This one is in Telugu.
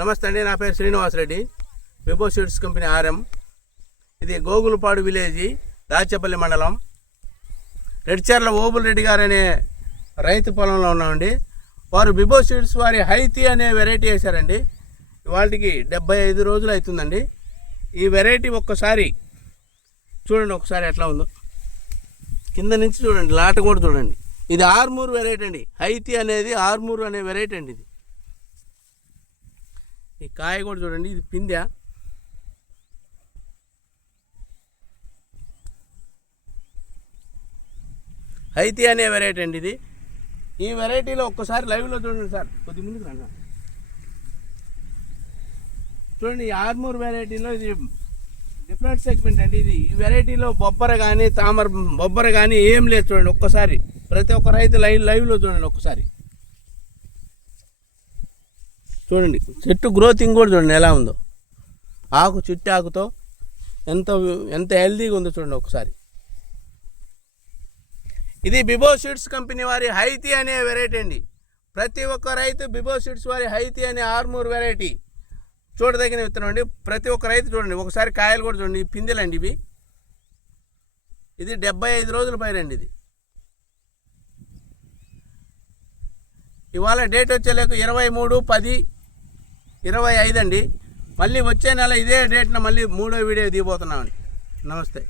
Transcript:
నమస్తే అండి, నా పేరు శ్రీనివాసరెడ్డి, విభో సీడ్స్ కంపెనీ ఆర్ఎం. ఇది గోగులపాడు విలేజ్, దాచేపల్లి మండలం. రెడ్చర్ల ఓబుల్ రెడ్డి గారు అనే రైతు పొలంలో ఉన్నామండి. వారు విభో సీడ్స్ వారి హైతి అనే వెరైటీ వేశారండి. వాళ్ళకి 75 రోజులు అవుతుందండి. ఈ వెరైటీ ఒక్కసారి చూడండి, ఒకసారి ఎట్లా ఉందో కింద నుంచి చూడండి, లాట కూడా చూడండి. ఇది ఆర్మూర్ వెరైటీ అండి. హైతి అనేది ఆర్మూర్ అనే వెరైటీ అండి. ఇది ఈ కాయ కూడా చూడండి, ఇది పిందె. హైతి అనే వెరైటీ అండి ఇది. ఈ వెరైటీలో ఒక్కసారి లైవ్లో చూడండి సార్, కొద్ది ముందుకు రండి. చూడండి, ఈ ఆర్మూర్ వెరైటీలో ఇది డిఫరెంట్ సెగ్మెంట్ అండి. ఇది ఈ వెరైటీలో బొబ్బర కానీ బొబ్బర కానీ ఏం లేదు. చూడండి ఒక్కసారి, ప్రతి ఒక్క రైతు లైవ్లో చూడండి ఒక్కసారి. చూడండి చెట్టు గ్రోతింగ్ కూడా చూడండి ఎలా ఉందో. ఆకు చిట్టి ఆకుతో ఎంత హెల్తీగా ఉందో చూడండి ఒకసారి. ఇది విభో సీడ్స్ కంపెనీ వారి హైతి అనే వెరైటీ అండి. ప్రతి ఒక్క రైతు విభో సీడ్స్ వారి హైతి అనే ఆర్మూర్ వెరైటీ చూడదగిన విత్తనం అండి. ప్రతి ఒక్క రైతు చూడండి ఒకసారి. కాయలు కూడా చూడండి, పిందెలండి ఇవి. ఇది 75 రోజుల పైరండి. ఇది ఇవాళ డేట్ వచ్చేలేక 23/10/25 అండి. మళ్ళీ వచ్చే నెల ఇదే డేట్న మళ్ళీ 3వ వీడియో దిగిపోతున్నామండి. నమస్తే.